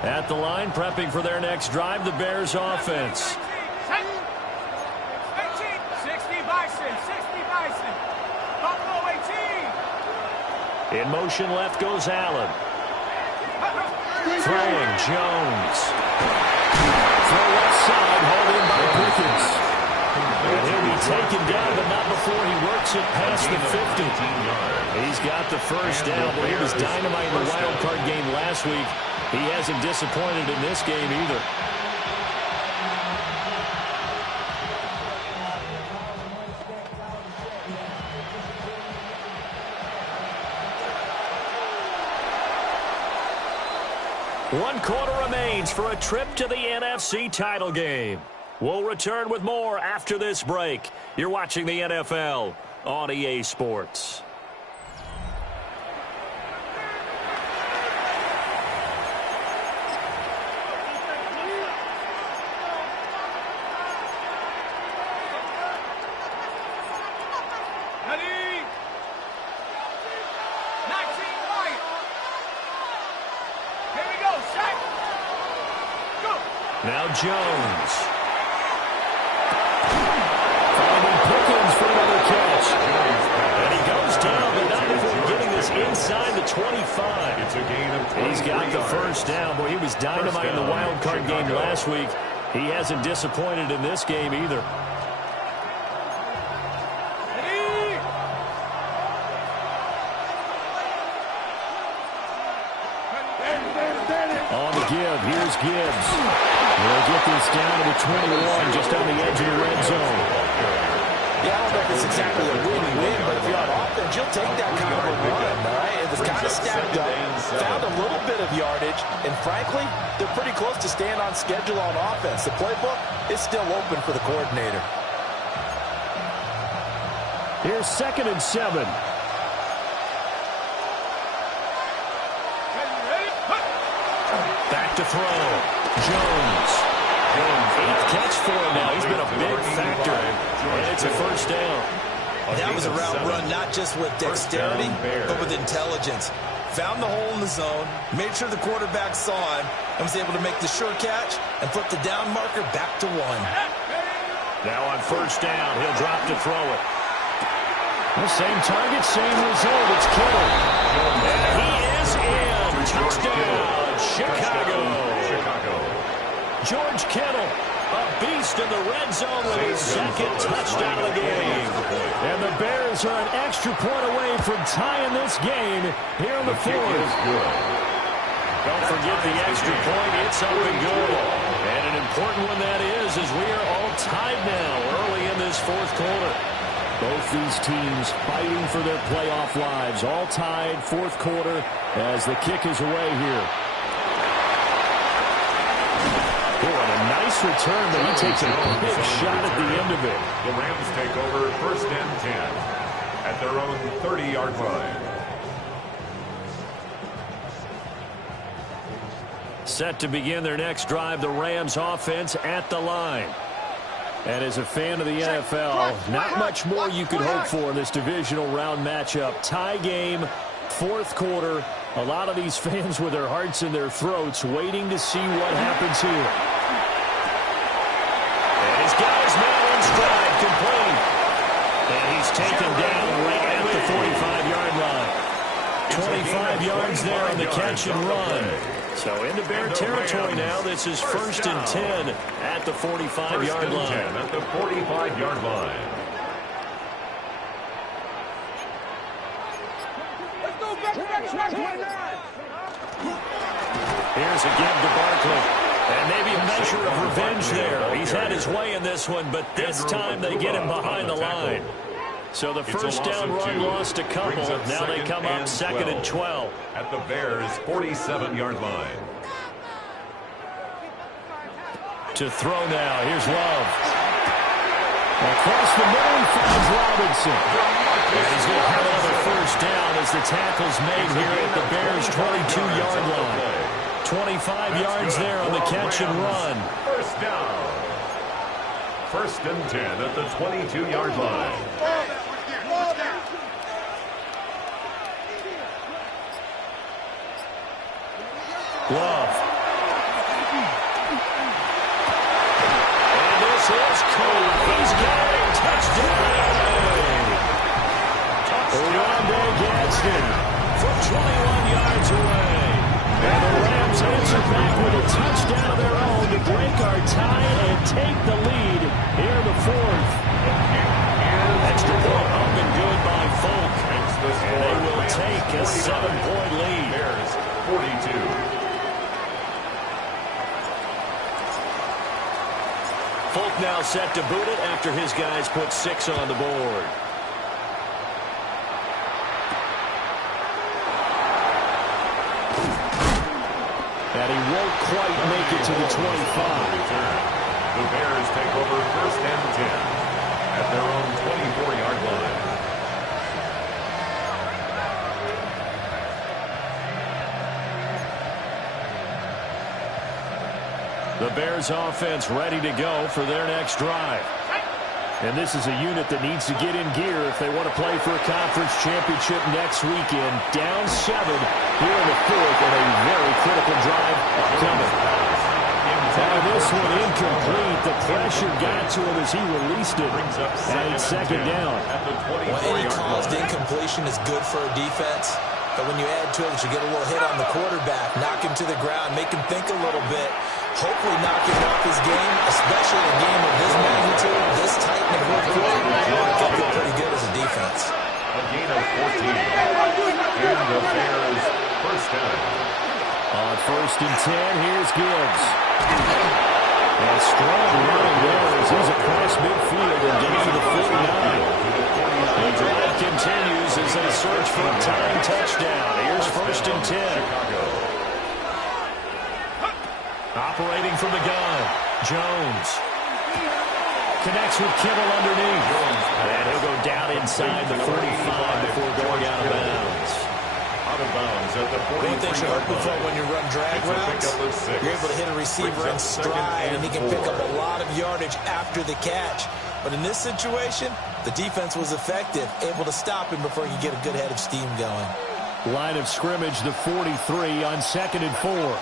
At the line, prepping for their next drive, the Bears offense. 60 Bison, 60 Bison. Buffalo 18. In motion left goes Allen. Throwing Jones. Throw left side, hauled in by Pickens. And he'll be taken down, but not before he works it past the 50. He's got the first down, but he was dynamite in the wild card game last week. He hasn't disappointed in this game either. One quarter remains for a trip to the NFC title game. We'll return with more after this break. You're watching the NFL on EA Sports. Ready? 19 White. Here we go, set. Go. Now Jones. Finding Pickens for another catch. And he goes down, but not before getting this inside the 25. It's a gain of 20 He's got the first down. Boy, he was dynamite in the wild card game last week. He hasn't disappointed in this game either. Ready? On the give, here's Gibbs. They'll get this down to the 21, just on the edge of the red zone. Yeah, I don't know if it's exactly a win-win, but if you're on offense, you'll take that kind of a run, all right? It was kind of stacked up, found a little bit of yardage, and frankly, they're pretty close to staying on schedule on offense. The playbook is still open for the coordinator. Here's 2nd and 7. Back to throw. Jones. 8th catch for him now. He's been a big factor. And it's a first down. That was a route run not just with dexterity, but with intelligence. found the hole in the zone, made sure the quarterback saw him, and was able to make the sure catch and flip the down marker back to 1. Now on first down, he'll drop to throw it. The same target, same result. It's Kittle. And he is in. Touchdown, Chicago. George Kittle, a beast in the red zone with his second touchdown of the game. And the Bears are an extra point away from tying this game here in the fourth. Don't forget the extra point. It's up and good. And an important one that is, as we are all tied now early in this fourth quarter. Both these teams fighting for their playoff lives. All tied, fourth quarter, as the kick is away here. Oh, and a nice return, but he takes a big shot at the end of it. The Rams take over first and 10 at their own 30-yard line. Set to begin their next drive, the Rams offense at the line. And as a fan of the NFL, not much more you could hope for in this divisional round matchup. Tie game, fourth quarter. A lot of these fans with their hearts in their throats waiting to see what happens here. And he's got his man in stride, complete. And he's taken down right at the 45-yard line. 25 yards there on the catch and run. So into Bear territory now. This is first and 10 at the 45-yard line. 10 at the 45-yard line. Here's a give to Barkley. And maybe a measure of revenge there. He's had his way in this one, but this time they get him behind the line. So the first down run lost a couple. Now they come up second and 12. At the Bears' 47-yard line. To throw now. Here's Love. Across the middle, he finds Robinson. And he's going to have another first down as the tackle's made here at the Bears' 22-yard line. 25 yards there on the catch and run. First down. First and 10 at the 22-yard line. Love. And this is Cole. He's got a touchdown. Rondé Gadsden from 21 yards away. And the Rams answer back with a touchdown of their own to break our tie and take the lead here in the fourth. Extra point up and good by Folk. And they will take a 7-point lead. Bears 42. Folk now set to boot it after his guys put 6 on the board. And he won't quite make it to the 25. The Bears take over first and 10 at their own 24-yard line. The Bears offense ready to go for their next drive. And this is a unit that needs to get in gear if they want to play for a conference championship next weekend. Down 7 here in the fourth and a very critical drive upcoming. Now this one incomplete. The pressure got to him as he released it. And it's second down. Well, any caused incompletion is good for a defense. But when you add to it that you get a little hit on the quarterback, knock him to the ground, make him think a little bit, hopefully knock him off his game, especially in a game of this magnitude, this tight in the fourth quarter. Can feel pretty good as a defense. A gain of 14. And the Bears first down. On first and 10, here's Gibbs. And strong running there as he's across midfield and down to the 49. The drive continues as they search for a tying touchdown. Here's first and 10. Operating from the gun, Jones. Connects with Kittle underneath. And he'll go down inside the 45 before going out of bounds. Out of bounds at the 43. One thing you're hoping for when you run drag routes, you're able to hit a receiver in stride, and he can pick up a lot of yardage after the catch. But in this situation, the defense was effective, able to stop him before he could get a good head of steam going. Line of scrimmage, the 43 on 2nd and 4. 19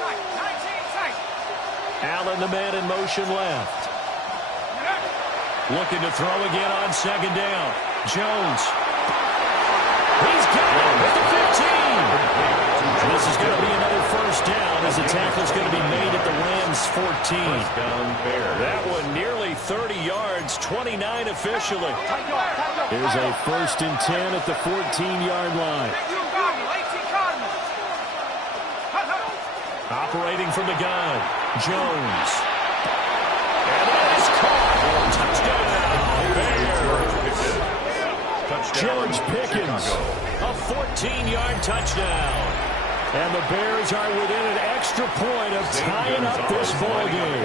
tight. Allen, the man in motion left. Looking to throw again on 2nd down. Jones. He's got it at the 15. This is going to be another first down as the tackle's going to be made at the Rams' 14. That one nearly 30 yards, 29 officially. Here's a 1st and 10 at the 14-yard line. Operating from the gun, Jones. And that is caught. Touchdown, Bears. George Pickens, a 14-yard touchdown. And the Bears are within an extra point of tying up this ball game.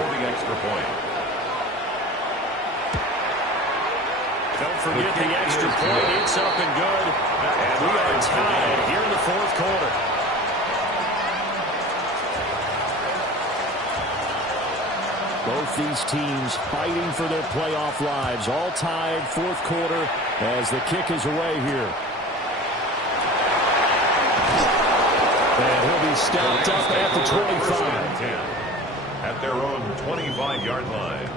Don't forget the extra point. It's up and good. And we are tied here in the 4th quarter. Both these teams fighting for their playoff lives. All tied, 4th quarter as the kick is away here. And he'll be stopped up at the 25. At their own 25-yard line.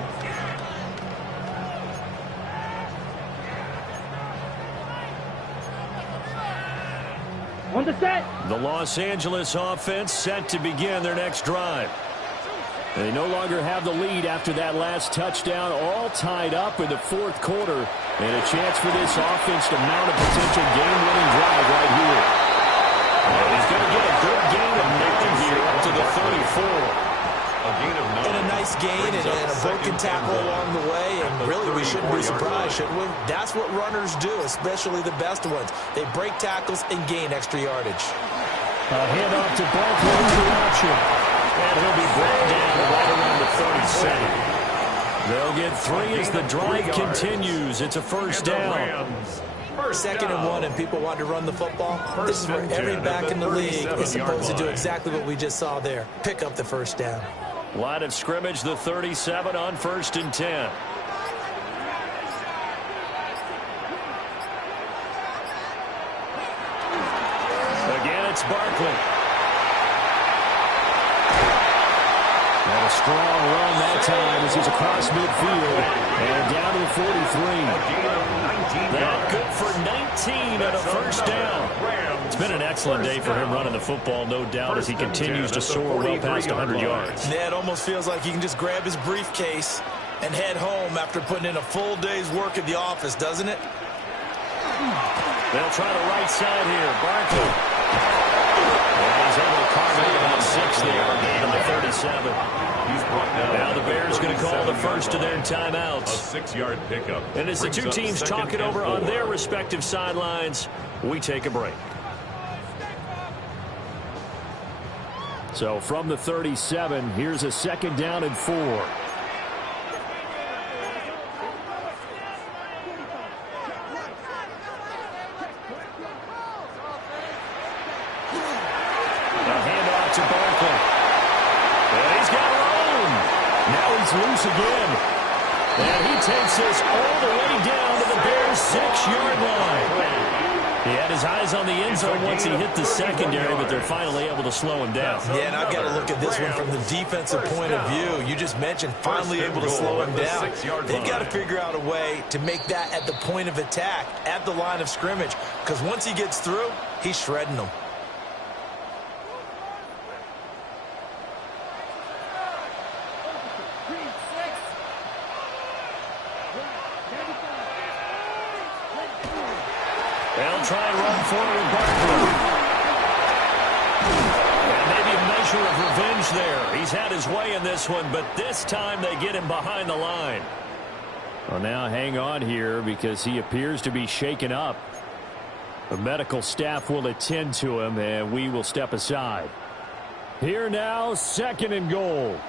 On the set. The Los Angeles offense set to begin their next drive. They no longer have the lead after that last touchdown, all tied up in the 4th quarter. And a chance for this offense to mount a potential game-winning drive right here. And he's going to get a good gain of 9 here up to the 34. And a nice gain and a broken tackle along the way. And really, we shouldn't be surprised, should we? That's what runners do, especially the best ones. They break tackles and gain extra yardage. A handoff to Barkley into action. And he'll be brought down right around the 37. They'll get 3 as the drive continues. It's a first down. 2nd and 1, and people want to run the football. This is where every back in the league is supposed to do exactly what we just saw there. Pick up the first down. Line of scrimmage, the 37 on 1st and 10. Again, it's Barkley. And a strong run that time as he's across midfield and down to the 43. That good for 19 and a first down. It's been an excellent day for him running the football, no doubt, as he continues to soar well past 100 yards. Yeah, it almost feels like he can just grab his briefcase and head home after putting in a full day's work at the office, doesn't it? They'll try the right side here. Barkley. And he's able to carve out about 6 there on the 37. Now the Bears going to call the first of their timeouts. A 6-yard pickup. And as the two teams talk it over on their respective sidelines, we take a break. So from the 37, here's a 2nd down and 4. To Barkley. And he's got room. Now he's loose again. And he takes this all the way down to the Bears' 6-yard line. He had his eyes on the end zone once he hit the secondary, but they're finally able to slow him down. Yeah, and I've got to look at this one from the defensive point of view. You just mentioned finally able to slow him down. They've got to figure out a way to make that at the point of attack, at the line of scrimmage, because once he gets through, he's shredding them. They'll try and run forward with Barkley. And maybe a measure of revenge there. He's had his way in this one, but this time they get him behind the line. Well, now hang on here because he appears to be shaken up. The medical staff will attend to him, and we will step aside. Here now, 2nd and goal.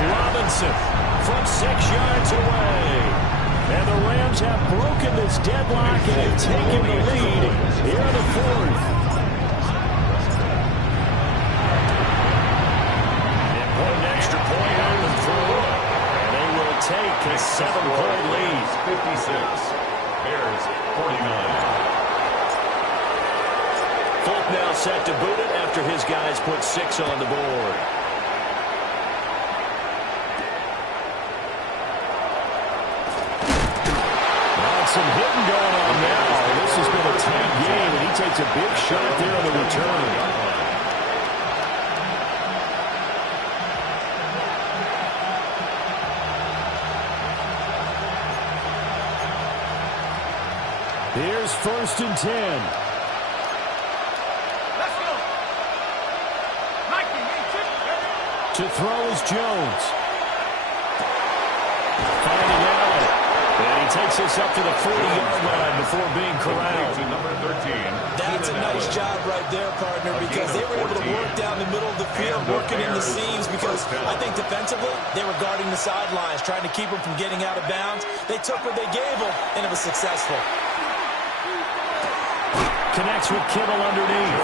Robinson from 6 yards away. And the Rams have broken this deadlock and have taken the lead here in the fourth. Important extra point on them through. And they will take a 7-point lead. 56. Bears 49. Folk now set to boot it after his guys put 6 on the board. Some hitting going on now. This has been a tight game, and he takes a big shot there on the return. Here's 1st and 10. Let's go. To throw is Jones. Finding Allen. And he takes us up to the 40-yard line before being corralled. To number 13. That's a nice job right there, partner, because they were able to work down the middle of the field, working in the seams, because I think defensively they were guarding the sidelines, trying to keep them from getting out of bounds. They took what they gave them, and it was successful. Connects with Kittle underneath.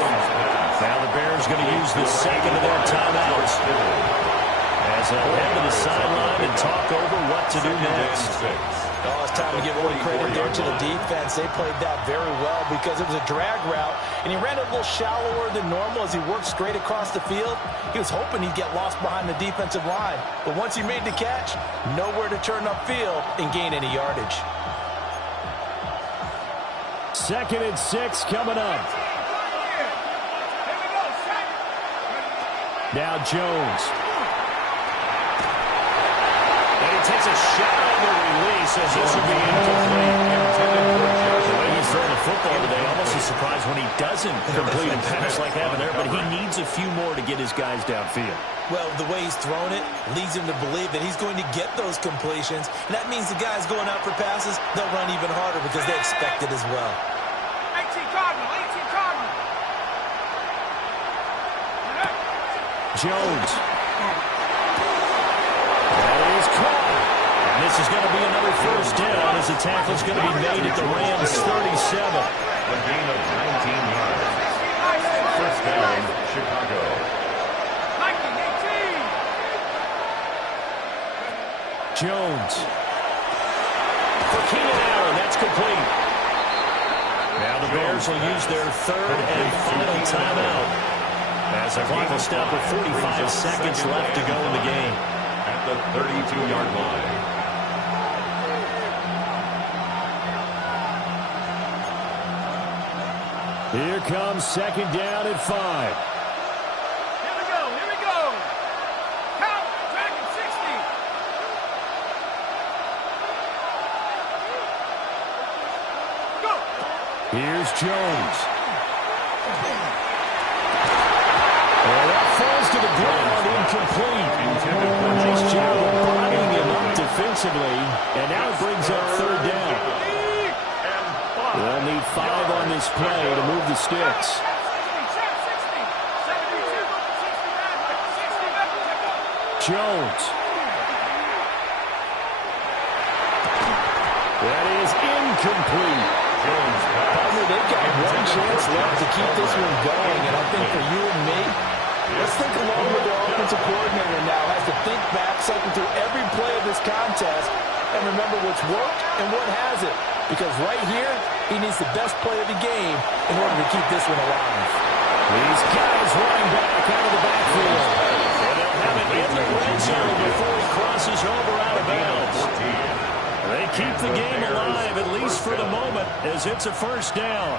Now the Bears going to use the second of their timeouts as they'll head to the sideline and talk over what to do next. Oh, it's time to give a little credit there to the defense. They played that very well because it was a drag route, and he ran it a little shallower than normal as he worked straight across the field. He was hoping he'd get lost behind the defensive line, but once he made the catch, nowhere to turn upfield and gain any yardage. 2nd and 6 coming up. Now Jones. And he takes a shot on the release as this will be incomplete. The way he's throwing the football today, almost a surprise when he doesn't complete a pass like that there, but he needs a few more to get his guys downfield. Well, the way he's thrown it leads him to believe that he's going to get those completions. And that means the guys going out for passes, they'll run even harder because they expect it as well. 18 Cardinal. Jones. That is caught. And this is going to be another 1st down as the tackle's going to be made at the Rams' 37. A gain of 19 yards. 1st down, Chicago. 18. Jones. For Keenan Allen, that's complete. Now the Bears will use their 3rd and final timeout as the clock will stop with 45 seconds left to go in the game. At the 32-yard line. Here comes 2nd down at 5. Here we go. Count, Dragon 60. Go. Here's Jones. And that falls to the ground, incomplete. Nice job of bodying him up defensively, and now it brings up 3rd down. They'll need 5 on this play to move the sticks. Jones. That is incomplete. Partner, they've got one chance left to keep this one going, and I think for you and me, let's think along with the offensive coordinator now has to think back, cycle through every play of this contest, and remember what's worked and what hasn't. Because right here, he needs the best play of the game in order to keep this one alive. These guys running back out of the backfield. And they'll have it in the red zone before he crosses over out of bounds. They keep the game alive, at least for the moment, as it's a 1st down.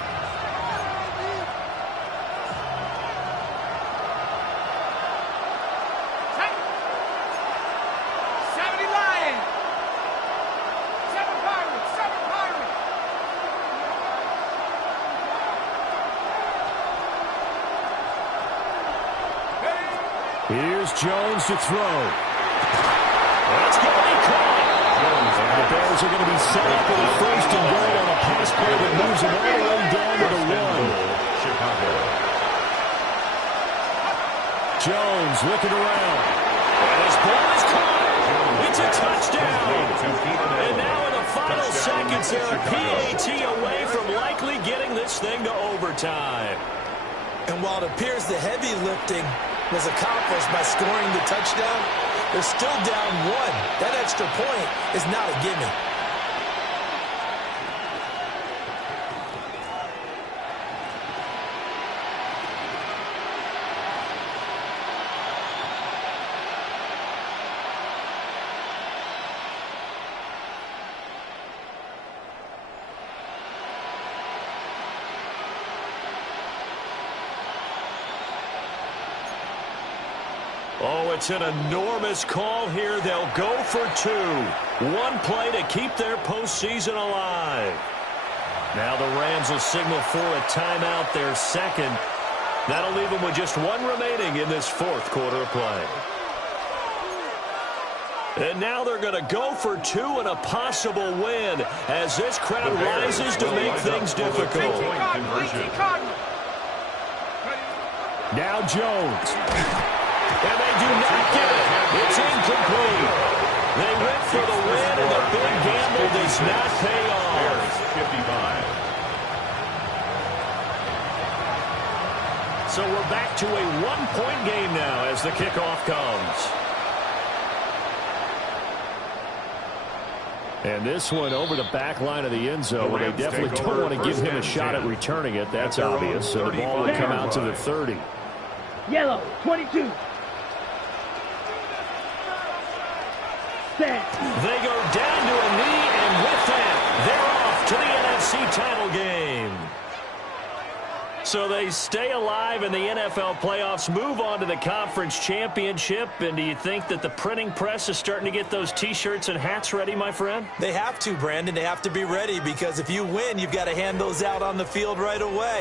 Here's Jones to throw. That's going to be caught. And the Bears are going to be set up with a 1st and goal on a pass play that moves them all the way down to the 1. Chicago. Jones looking around. And his ball is caught. It's a touchdown. And now in the final seconds there, a PAT away from likely getting this thing to overtime. And while it appears the heavy lifting was accomplished by scoring the touchdown, they're still down 1. That extra point is not a gimme. Oh, it's an enormous call here. They'll go for 2. One play to keep their postseason alive. Now the Rams will signal for a timeout, their second. That'll leave them with just 1 remaining in this fourth quarter of play. And now they're going to go for 2 and a possible win as this crowd rises to make things difficult. Now Jones. And they do not get it. It's incomplete. They went for the win, and the big gamble does not pay off. 55. So we're back to a 1-point game now as the kickoff comes. And this one over the back line of the end zone, where they definitely don't want to give him a shot at returning it. That's obvious. So the ball will come out to the 30. Yellow, 22. They go down to a knee, and with that, they're off to the NFC title game. So they stay alive in the NFL playoffs, move on to the conference championship. And do you think that the printing press is starting to get those T-shirts and hats ready, my friend? They have to, Brandon. They have to be ready because if you win, you've got to hand those out on the field right away.